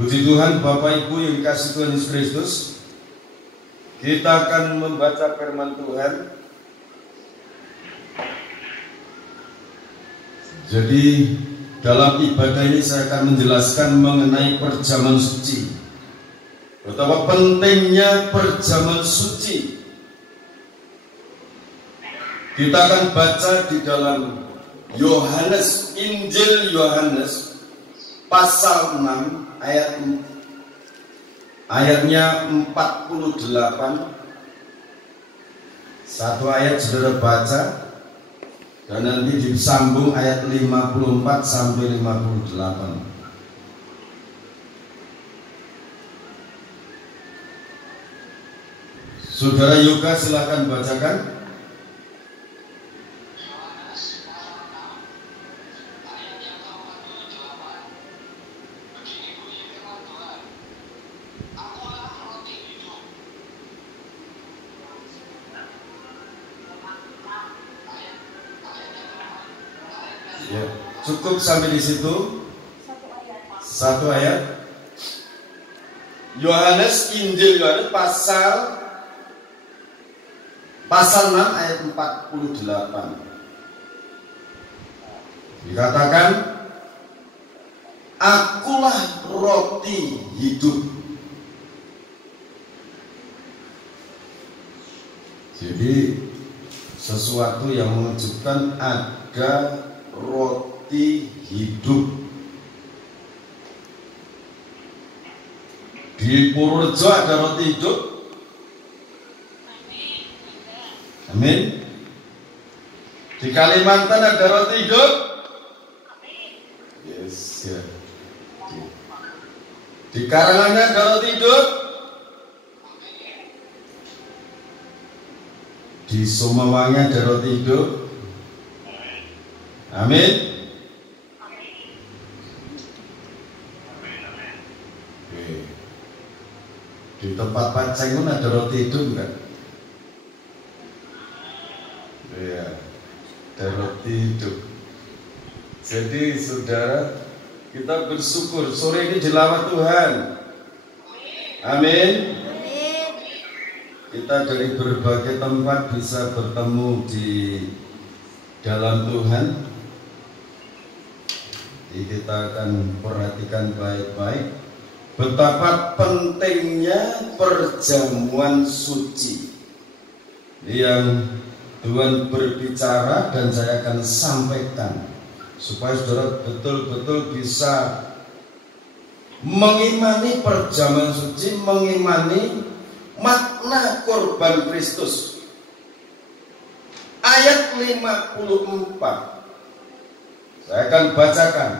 Puji Tuhan, Bapak Ibu yang dikasihi Tuhan Yesus Kristus, kita akan membaca firman Tuhan. Jadi dalam ibadah ini saya akan menjelaskan mengenai perjamuan suci. Betapa pentingnya perjamuan suci. Kita akan baca di dalam Yohanes, Injil Yohanes pasal 6 ayatnya 48. Satu ayat saudara baca dan nanti disambung ayat 54 sampai 58. Saudara Yoga silakan bacakan. Ya, cukup sampai di situ. Satu ayat. Yohanes, Injil Yohanes pasal 6 ayat 48. Dikatakan, akulah roti hidup. Jadi sesuatu yang mengejutkan, ada roti hidup. Di Purworejo ada roti hidup. Amin. Di Kalimantan ada roti hidup. Yes, ya. Di Karanganyar ada roti hidup. Di Sumawangi ada roti hidup. Amin. Di tempat Pancengun ada roti hidup enggak? Iya, ada roti hidup. Jadi saudara, kita bersyukur sore ini dilawat Tuhan. Amin. Kita dari berbagai tempat bisa bertemu di dalam Tuhan. Jadi kita akan perhatikan baik-baik betapa pentingnya perjamuan suci. Ini yang Tuhan berbicara dan saya akan sampaikan supaya saudara betul-betul bisa mengimani perjamuan suci, mengimani makna korban Kristus. Ayat 54 saya akan bacakan.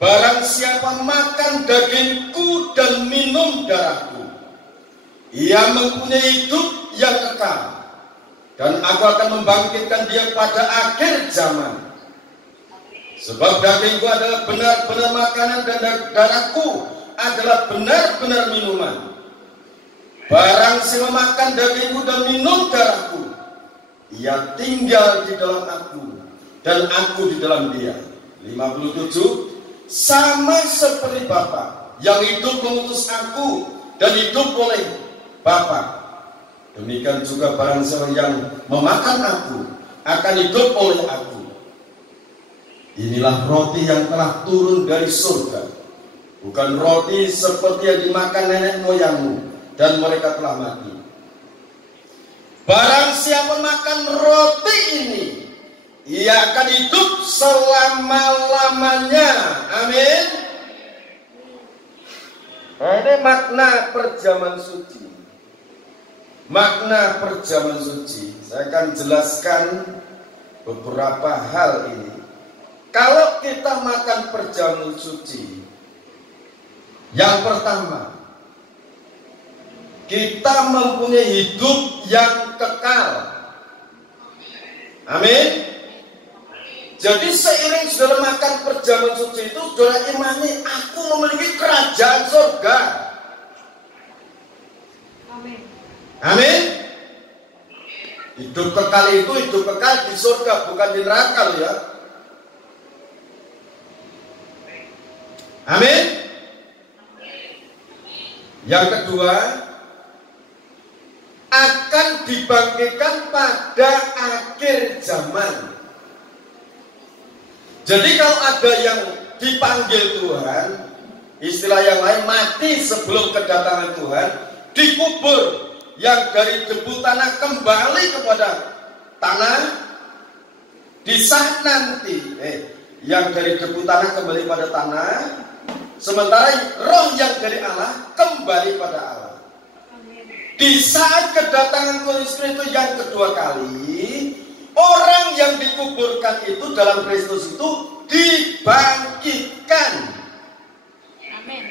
Barang siapa makan dagingku dan minum darahku, ia mempunyai hidup yang kekal, dan aku akan membangkitkan dia pada akhir zaman. Sebab dagingku adalah benar-benar makanan dan darahku adalah benar-benar minuman. Barang siapa makan dagingku dan minum darahku, ia tinggal di dalam aku dan aku di dalam dia. 57. Sama seperti Bapa yang hidup mengutus aku dan hidup oleh Bapa, demikian juga barang siapa yang memakan aku akan hidup oleh aku. Inilah roti yang telah turun dari surga, bukan roti seperti yang dimakan nenek moyangmu dan mereka telah mati. Barang siapa makan roti ini, ia akan hidup selama-lamanya. Amin. Nah, ini makna perjamuan suci. Makna perjamuan suci. Saya akan jelaskan beberapa hal ini. Kalau kita makan perjamuan suci, yang pertama, kita mempunyai hidup yang kekal. Amin. Jadi seiring saudara makan perjamuan suci itu, saudara imani, aku memiliki kerajaan surga. Amin. Amin. Hidup kekal itu hidup kekal di surga, bukan di neraka ya. Amin. Yang kedua, akan dibangkitkan pada akhir zaman. Jadi kalau ada yang dipanggil Tuhan, istilah yang lain mati sebelum kedatangan Tuhan, dikubur, yang dari debu tanah kembali kepada tanah, di saat nanti yang dari debu tanah kembali pada tanah, sementara roh yang dari Allah kembali pada Allah. Di saat kedatangan Kristus itu yang kedua kali, orang yang dikuburkan itu dalam Kristus itu dibangkitkan. Amin.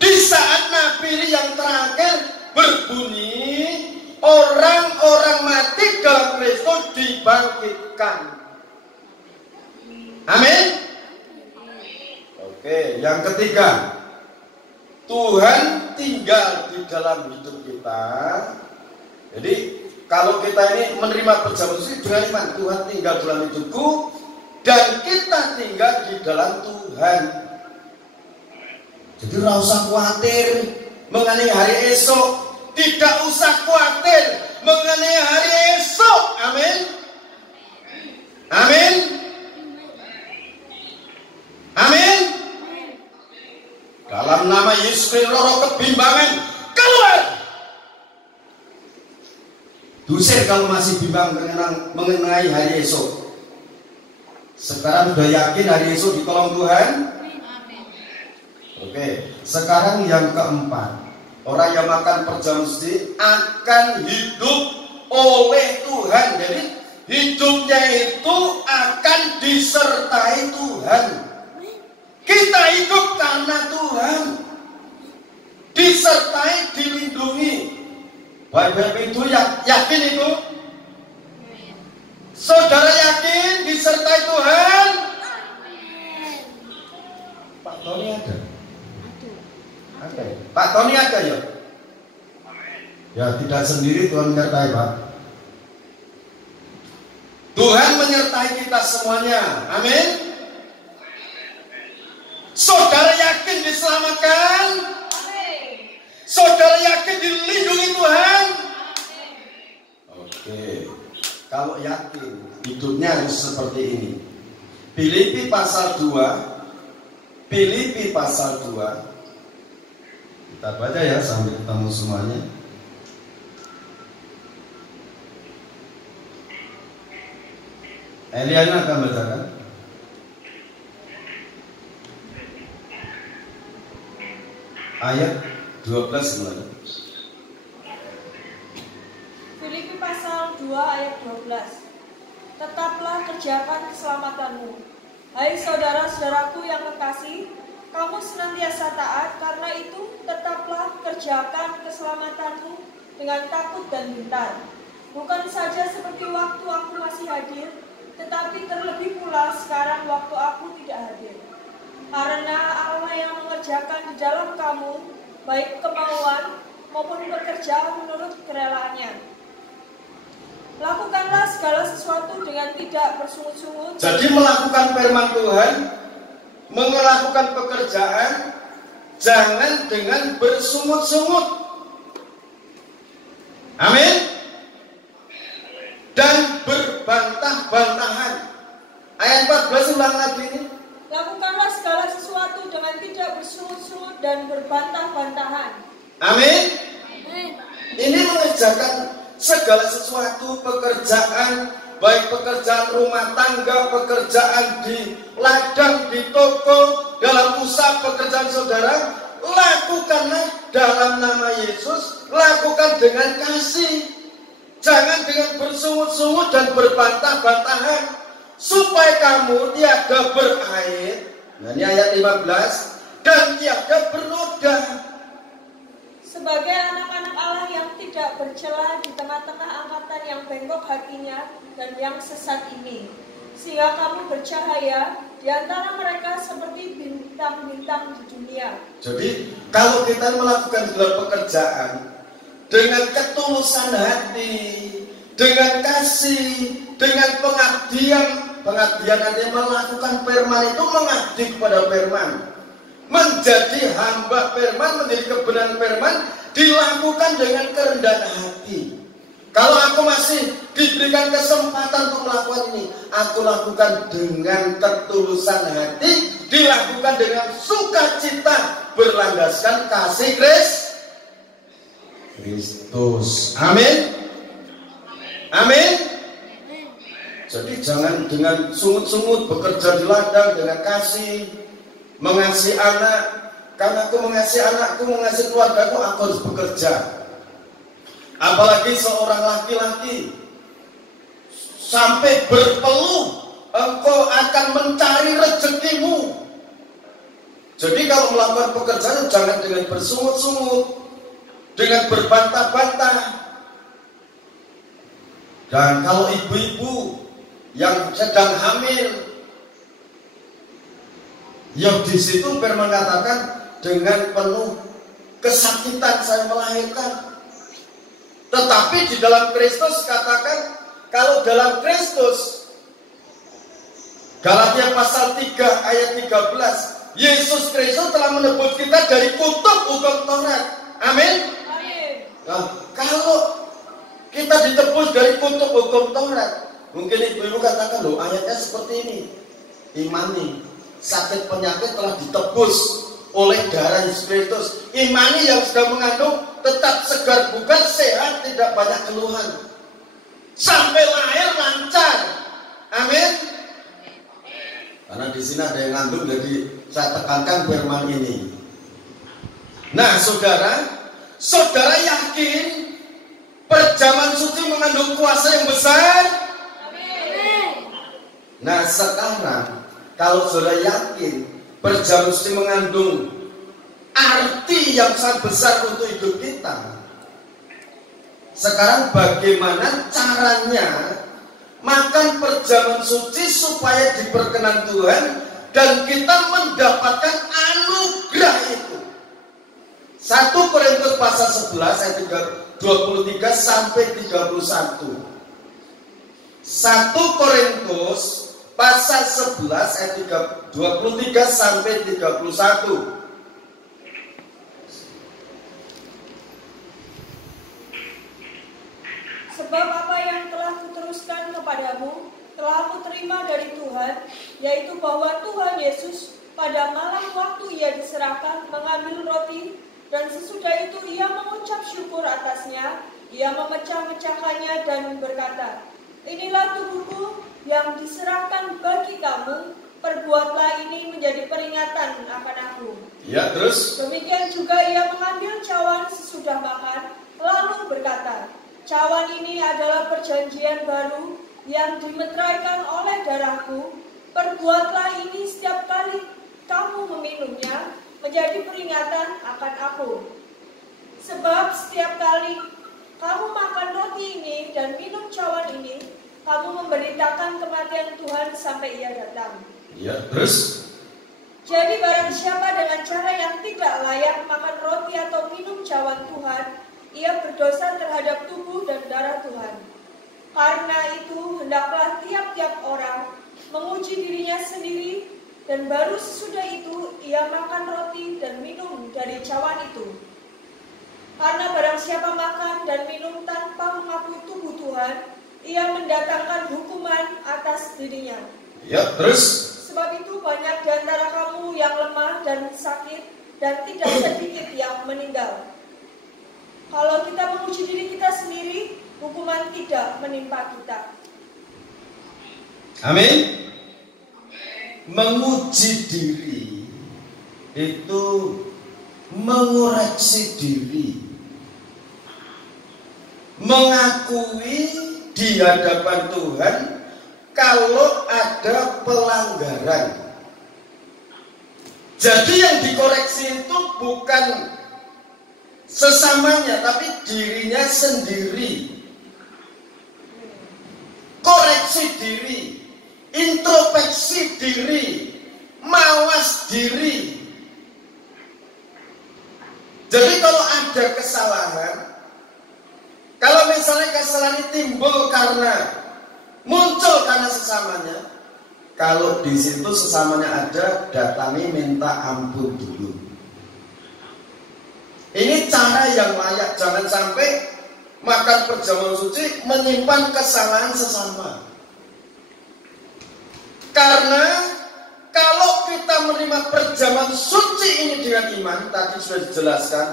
Di saat nafiri yang terakhir berbunyi, orang-orang mati dalam Kristus dibangkitkan. Amin. Oke, yang ketiga, Tuhan tinggal di dalam hidup kita. Jadi kalau kita ini menerima perjamuan suci dengan iman, Tuhan tinggal dalam hidupku dan kita tinggal di dalam Tuhan. Jadi tidak usah khawatir mengenai hari esok. Tidak usah khawatir mengenai hari esok. Amin. Amin. Amin. Dalam nama Yesus, roh kebimbangan keluar. Dusir kalau masih bimbang mengenai hari esok. Sekarang sudah yakin hari esok ditolong Tuhan? Oke, sekarang yang keempat, orang yang makan perjamuan suci akan hidup oleh Tuhan. Jadi hidupnya itu akan disertai Tuhan. Kita hidup karena Tuhan, disertai, dilindungi. Bapak itu yakin itu? Saudara yakin disertai Tuhan? Pak Tony ada? Ada ya? Pak Tony ada ya? Ya tidak sendiri, Tuhan menyertai Pak. Tuhan menyertai kita semuanya. Amin. Saudara yakin diselamatkan? Saudara yakin dilindungi Tuhan? Oke. Kalau yakin, hidupnya harus seperti ini. Filipi pasal 2. Filipi pasal 2. Kita baca ya sambil ketemu semuanya. Eliana akan bacakan. Ayat 12 mulai. Filipi pasal 2 ayat 12. Tetaplah kerjakan keselamatanmu. Hai saudara-saudaraku yang kekasih, kamu senantiasa taat, karena itu tetaplah kerjakan keselamatanmu dengan takut dan gentar. Bukan saja seperti waktu aku masih hadir, tetapi terlebih pula sekarang waktu aku tidak hadir. Karena Allah yang mengerjakan di dalam kamu, baik kemauan maupun pekerjaan menurut kerelaannya. Lakukanlah segala sesuatu dengan tidak bersungut-sungut. Jadi melakukan firman Tuhan, melakukan pekerjaan, jangan dengan bersungut-sungut. Amin. Dan berbantah-bantahan. Ayat 14 ulang lagi ini. Lakukanlah segala sesuatu dengan tidak bersungut-sungut dan berbantah-bantahan. Amin. Ini mengerjakan segala sesuatu pekerjaan, baik pekerjaan rumah tangga, pekerjaan di ladang, di toko, dalam usaha pekerjaan saudara, lakukanlah dalam nama Yesus, lakukan dengan kasih, jangan dengan bersungut-sungut dan berbantah-bantahan. Supaya kamu tiada berair. Nah ini ayat 15. Dan tiada bernoda. Sebagai anak-anak Allah yang tidak bercela di tengah-tengah angkatan yang bengkok hatinya dan yang sesat ini, sehingga kamu bercahaya di antara mereka seperti bintang-bintang di dunia. Jadi kalau kita melakukan segala pekerjaan dengan ketulusan hati, dengan kasih, dengan pengabdian nanti melakukan firman itu mengabdi kepada firman. menjadi hamba firman, menjadi kebenaran firman, dilakukan dengan kerendahan hati. Kalau aku masih diberikan kesempatan untuk melakukan ini, aku lakukan dengan ketulusan hati, dilakukan dengan sukacita, berlandaskan kasih Kristus. Amin. Amin. Jadi jangan dengan sungut-sungut bekerja di ladang dengan kasih, mengasihi anak. Karena aku mengasihi anakku, mengasihi keluargaku, aku harus bekerja. Apalagi seorang laki-laki sampai berpeluh, engkau akan mencari rezekimu. Jadi kalau melakukan pekerjaan jangan dengan bersungut-sungut, dengan berbantah-bantah. Dan kalau ibu-ibu yang sedang hamil, yang di situ firman katakan dengan penuh kesakitan saya melahirkan. Tetapi di dalam Kristus katakan, kalau dalam Kristus, Galatia pasal 3 ayat 13, Yesus Kristus telah menebus kita dari kutuk hukum Taurat. Amin. Nah, kalau kita ditebus dari kutuk hukum Taurat, mungkin ibu-ibu katakan, loh ayatnya seperti ini. Imani, sakit penyakit telah ditebus oleh darah Yesus Kristus. Imani yang sudah mengandung tetap segar bugar, sehat, tidak banyak keluhan, sampai lahir lancar. Amin. Karena di sini ada yang ngandung, jadi saya tekankan firman ini. Nah, saudara yakin perjamuan suci mengandung kuasa yang besar? Amin. Nah, sekarang kalau saudara yakin perjamuan suci mengandung arti yang sangat besar untuk hidup kita, sekarang bagaimana caranya makan perjamuan suci supaya diperkenan Tuhan dan kita mendapatkan anugerah itu? 1 Korintus pasal 11 ayat 23 sampai 31. 1 Korintus pasal 11 ayat 23 sampai 31. Sebab apa yang telah kuteruskan kepadamu telah kuterima dari Tuhan, yaitu bahwa Tuhan Yesus pada malam waktu ia diserahkan mengambil roti, dan sesudah itu ia mengucap syukur atasnya, ia memecah-mecahkannya dan berkata, inilah tubuhku yang diserahkan bagi kamu, perbuatlah ini menjadi peringatan akan aku. Ya, terus? Demikian juga ia mengambil cawan sesudah makan, lalu berkata, cawan ini adalah perjanjian baru yang dimeteraikan oleh darahku. Perbuatlah ini setiap kali kamu meminumnya menjadi peringatan akan aku. Sebab setiap kali kamu makan roti ini dan minum cawan ini, kamu memberitakan kematian Tuhan sampai ia datang. Ya, terus? Jadi barang siapa dengan cara yang tidak layak makan roti atau minum cawan Tuhan, ia berdosa terhadap tubuh dan darah Tuhan. Karena itu hendaklah tiap-tiap orang menguji dirinya sendiri, dan baru sesudah itu ia makan roti dan minum dari cawan itu. Karena barang siapa makan dan minum tanpa mengakui tubuh Tuhan, ia mendatangkan hukuman atas dirinya. Ya, terus? Sebab itu banyak di antara kamu yang lemah dan sakit, dan tidak sedikit yang meninggal. Kalau kita menguji diri kita sendiri, hukuman tidak menimpa kita. Amin. Menguji diri itu mengoreksi diri, mengakui di hadapan Tuhan kalau ada pelanggaran. Jadi yang dikoreksi itu bukan sesamanya, tapi dirinya sendiri. Koreksi diri, introspeksi diri, mawas diri. Jadi kalau ada kesalahan, kalau misalnya kesalahan ini muncul karena sesamanya, Kalau di situ sesamanya ada, datangi minta ampun dulu. Ini cara yang layak. Jangan sampai makan perjamuan suci menyimpan kesalahan sesama. Karena kalau kita menerima perjamuan suci ini dengan iman, tadi sudah dijelaskan,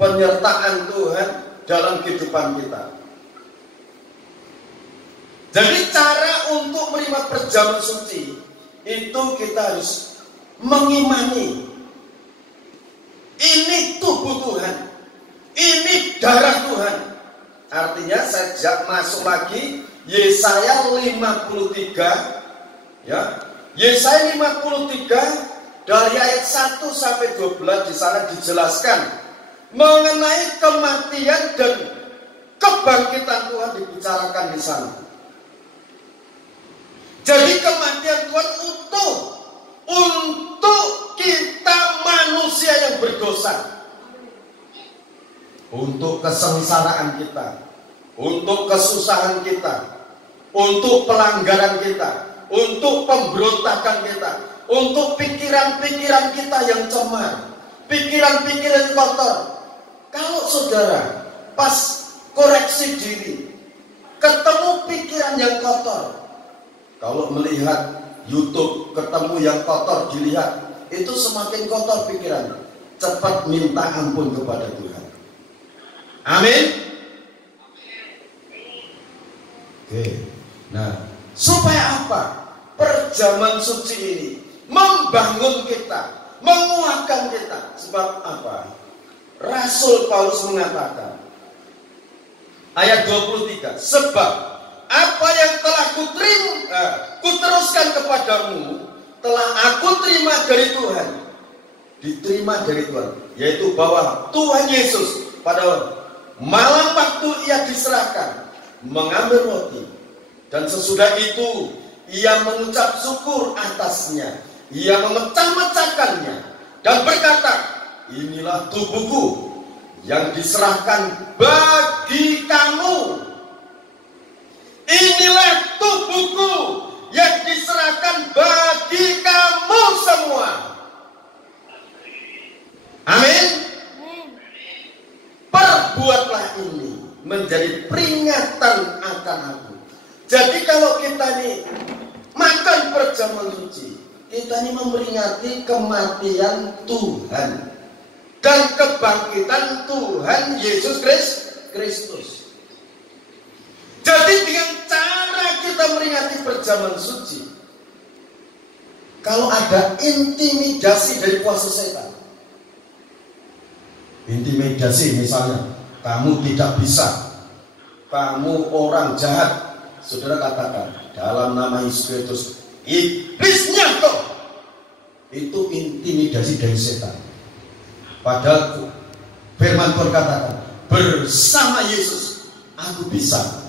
penyertaan Tuhan dalam kehidupan kita. Jadi cara untuk menerima perjamuan suci itu kita harus mengimani. Ini tubuh Tuhan, ini darah Tuhan. Artinya sejak masuk lagi Yesaya 53, ya, Yesaya 53 dari ayat 1 sampai 12 di sana dijelaskan mengenai kematian dan kebangkitan Tuhan dibicarakan di sana. Jadi kematian Tuhan untuk kita manusia yang berdosa, untuk kesengsaraan kita, untuk kesusahan kita, untuk pelanggaran kita, untuk pemberontakan kita, untuk pikiran-pikiran kita yang cemar, pikiran-pikiran kotor. Kalau saudara pas koreksi diri, ketemu pikiran yang kotor, kalau melihat YouTube ketemu yang kotor dilihat, itu semakin kotor pikiran. Cepat minta ampun kepada Tuhan. Amin. Oke. Nah, supaya apa? Perjamuan suci ini membangun kita, menguatkan kita. Sebab apa? Rasul Paulus mengatakan ayat 23, sebab apa yang telah kuteruskan kepadamu telah aku terima dari Tuhan. Diterima dari Tuhan, yaitu bahwa Tuhan Yesus pada malam waktu ia diserahkan mengambil roti, dan sesudah itu ia mengucap syukur atasnya, ia memecah-mecahkannya dan berkata, inilah tubuhku yang diserahkan bagi kamu. Inilah tubuhku yang diserahkan bagi kamu semua. Amin. Perbuatlah ini menjadi peringatan akan aku. Jadi kalau kita ini makan perjamuan suci, kita ini memperingati kematian Tuhan dan kebangkitan Tuhan Yesus Kristus. Jadi dengan cara kita memperingati perjamuan suci, kalau ada intimidasi dari kuasa setan, intimidasi misalnya, kamu tidak bisa, kamu orang jahat, saudara katakan dalam nama Yesus Kristus, iblisnya kau. Itu intimidasi dari setan. Padahal firman Tuhan katakan, bersama Yesus aku bisa.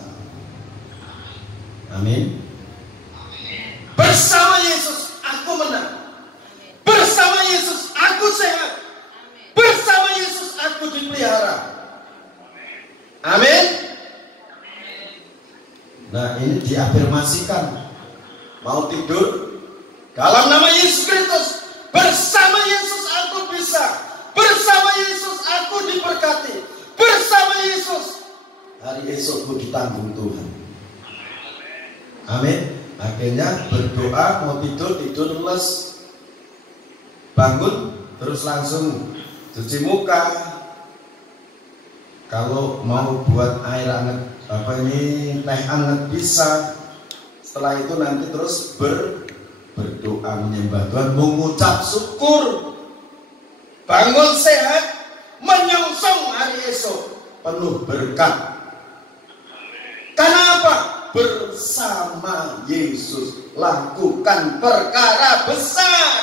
Amin. Bersama Yesus aku menang. Bersama Yesus aku sehat. Bersama Yesus aku dipelihara. Amin. Nah, ini diafirmasikan. Mau tidur dalam nama Yesus Kristus, bersama Yesus aku bisa. Bersama Yesus aku diberkati. Bersama Yesus hari esokku ditanggung Tuhan. Amin. Akhirnya berdoa, mau tidur lemes, bangun terus langsung cuci muka. Kalau mau buat air hangat, teh hangat bisa. Setelah itu nanti terus berdoa menyembah Tuhan, mengucap syukur. Bangun sehat, menyongsong hari esok penuh berkat. Karena apa? Bersama Yesus lakukan perkara besar.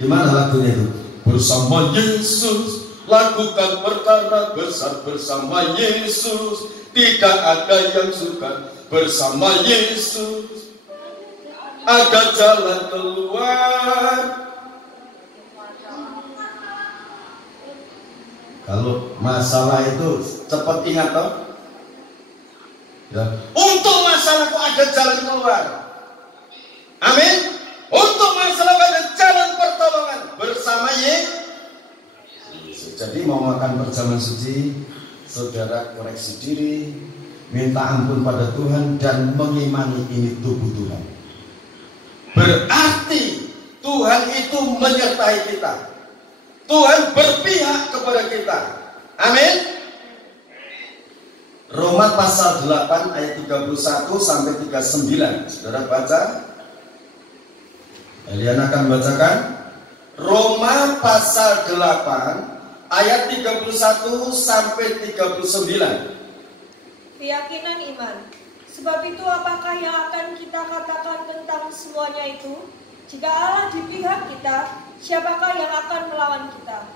Gimana lagunya itu? Bersama Yesus lakukan perkara besar. Bersama Yesus tidak ada yang sukar. Bersama Yesus ada jalan keluar. Kalau masalah itu cepat ingat toh. Ya. Untuk masalahku ada jalan keluar. Amin. Untuk masalah ada jalan pertolongan bersama Yesus. Jadi mau makan perjamuan suci, saudara koreksi diri, minta ampun pada Tuhan dan mengimani ini tubuh Tuhan. Berarti Tuhan itu menyertai kita. Tuhan berpihak kepada kita. Amin. Roma pasal 8 ayat 31 sampai 39. Saudara baca. Eliana akan bacakan. Roma pasal 8 ayat 31 sampai 39. Keyakinan iman. Sebab itu apakah yang akan kita katakan tentang semuanya itu? Jika Allah di pihak kita, siapakah yang akan melawan kita?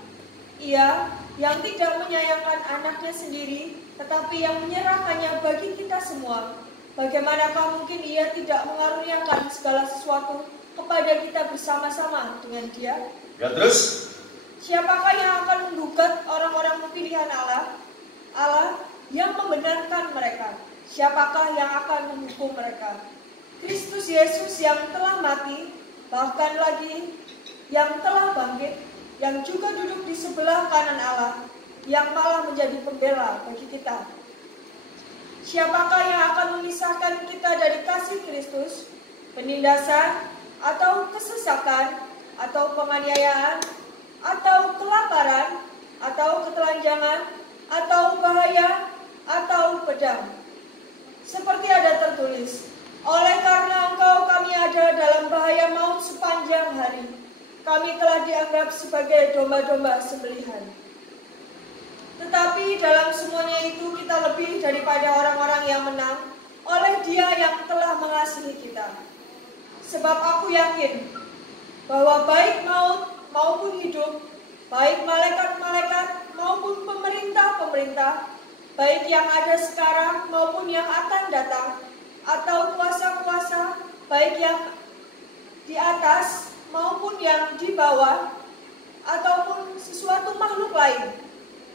Ia yang tidak menyayangkan anaknya sendiri, tetapi yang menyerahkannya bagi kita semua. Bagaimanakah mungkin ia tidak mengaruniakan segala sesuatu kepada kita bersama-sama dengan Dia? Ya, terus? Siapakah yang akan menggugat orang-orang pilihan Allah? Allah yang membenarkan mereka. Siapakah yang akan menghukum mereka? Kristus Yesus yang telah mati, bahkan lagi yang telah bangkit, yang juga duduk di sebelah kanan Allah, yang malah menjadi pembela bagi kita. Siapakah yang akan memisahkan kita dari kasih Kristus? Penindasan, atau kesesakan, atau penganiayaan, atau kelaparan, atau ketelanjangan, atau bahaya, atau pedang. Seperti ada tertulis, oleh karena engkau kami ada dalam bahaya maut sepanjang hari. Kami telah dianggap sebagai domba-domba sembelihan. Tetapi dalam semuanya itu kita lebih daripada orang-orang yang menang oleh Dia yang telah mengasihi kita. Sebab aku yakin bahwa baik maut maupun hidup, baik malaikat-malaikat maupun pemerintah-pemerintah, baik yang ada sekarang maupun yang akan datang, atau kuasa-kuasa, baik yang di atas maupun yang di bawah, ataupun sesuatu makhluk lain,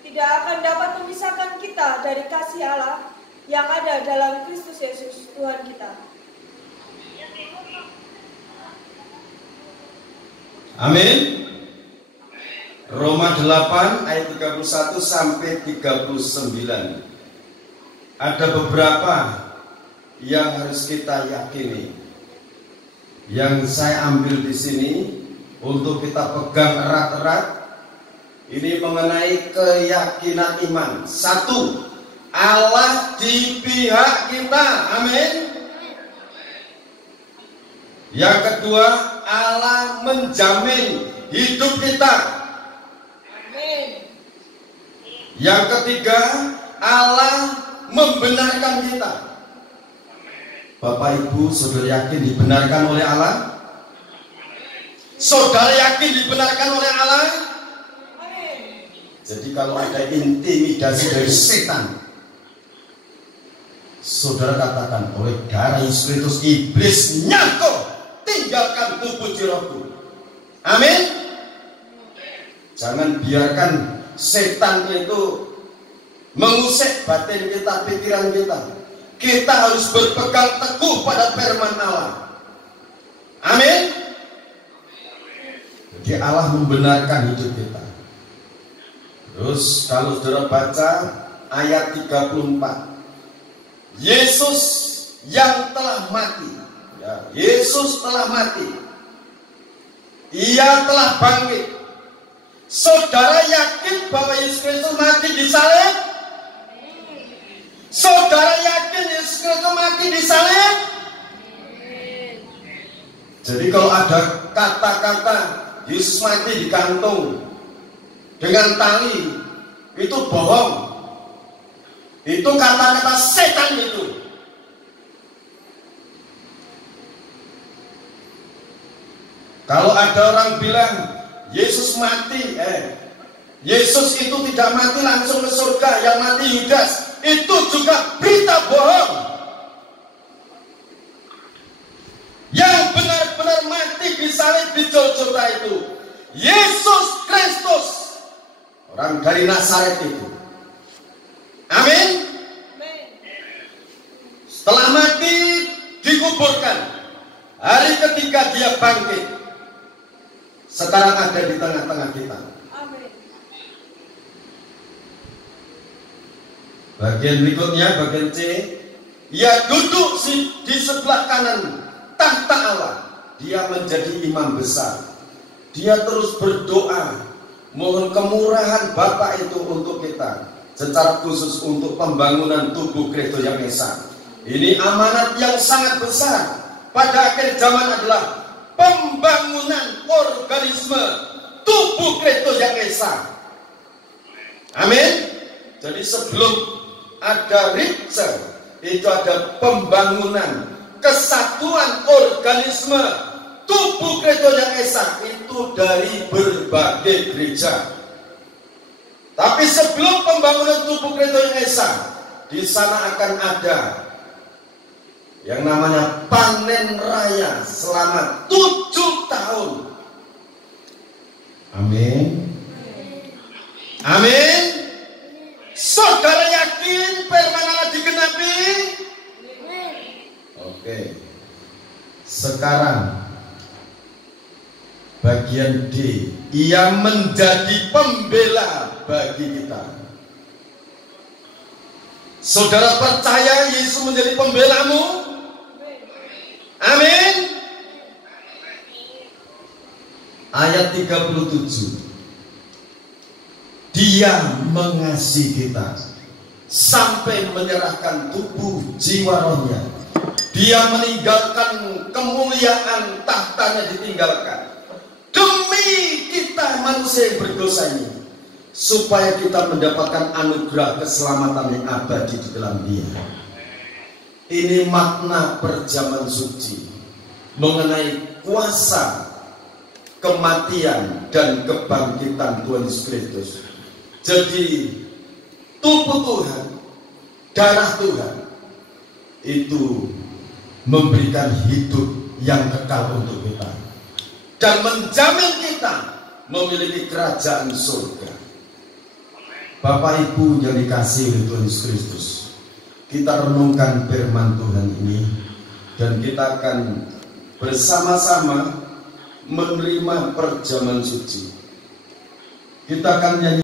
tidak akan dapat memisahkan kita dari kasih Allah yang ada dalam Kristus Yesus Tuhan kita. Amin. Roma 8 ayat 31 sampai 39. Ada beberapa yang harus kita yakini. Yang saya ambil di sini untuk kita pegang erat-erat, ini mengenai keyakinan iman. Satu, Allah di pihak kita. Amin. Yang kedua, Allah menjamin hidup kita. Amin. Yang ketiga, Allah membenarkan kita. Bapak Ibu, saudara yakin dibenarkan oleh Allah? Saudara yakin dibenarkan oleh Allah? Amin. Jadi kalau ada intimidasi dari setan, saudara katakan, oleh darah Yesus Kristus, iblis nyangkut, tinggalkan tubuh jiwaku. Amin. Jangan biarkan setan itu mengusik batin kita, pikiran kita. Kita harus berpegang teguh pada firman Allah. Amin. Jadi Allah membenarkan hidup kita. Terus kalau saudara baca ayat 34, Yesus yang telah mati, ya, Yesus telah mati, Ia telah bangkit. Saudara yakin bahwa Yesus Kristus mati di salib? Saudara yakin Yesus Kristus mati di salib? Jadi kalau ada kata-kata Yesus mati digantung dengan tali, itu bohong. Itu kata-kata setan itu. Kalau ada orang bilang Yesus mati, Yesus itu tidak mati langsung ke surga, yang mati Yudas, itu juga berita bohong. Yang benar-benar mati di salib di Golgota itu Yesus Kristus, orang dari Nazaret itu. Amin. Setelah mati dia bangkit, sekarang ada di tengah-tengah kita. Amin. Bagian berikutnya, bagian C, ia duduk di sebelah kanan tahta Allah. Dia menjadi imam besar. Dia terus berdoa, mohon kemurahan Bapa itu untuk kita, secara khusus untuk pembangunan tubuh Kristo yang esa. Ini amanat yang sangat besar pada akhir zaman adalah pembangunan organisme tubuh Kristo yang esa. Amin. Jadi sebelum ada Ripser, itu ada pembangunan kesatuan organisme tubuh Kristo yang esa, itu dari berbagai gereja. Tapi sebelum pembangunan tubuh Kristo yang esa, di sana akan ada yang namanya panen raya selama 7 tahun. Amin. Amin. Saudara yakin firman Allah digenapi? Oke. Sekarang bagian D, ia menjadi pembela bagi kita. Saudara percaya Yesus menjadi pembelamu? Amin. Ayat 37. Dia mengasihi kita sampai menyerahkan tubuh jiwa rohnya. Dia meninggalkan kemuliaan tahtanya, ditinggalkan demi kita manusia yang berdosa ini, supaya kita mendapatkan anugerah keselamatan yang abadi di dalam Dia. Ini makna perjamuan suci mengenai kuasa kematian dan kebangkitan Tuhan Yesus Kristus. Jadi tubuh Tuhan, darah Tuhan itu memberikan hidup yang kekal untuk kita dan menjamin kita memiliki kerajaan surga. Bapak Ibu yang dikasihi oleh Tuhan Yesus Kristus, kita renungkan firman Tuhan ini dan kita akan bersama-sama menerima perjamuan suci. Kita akan nyanyi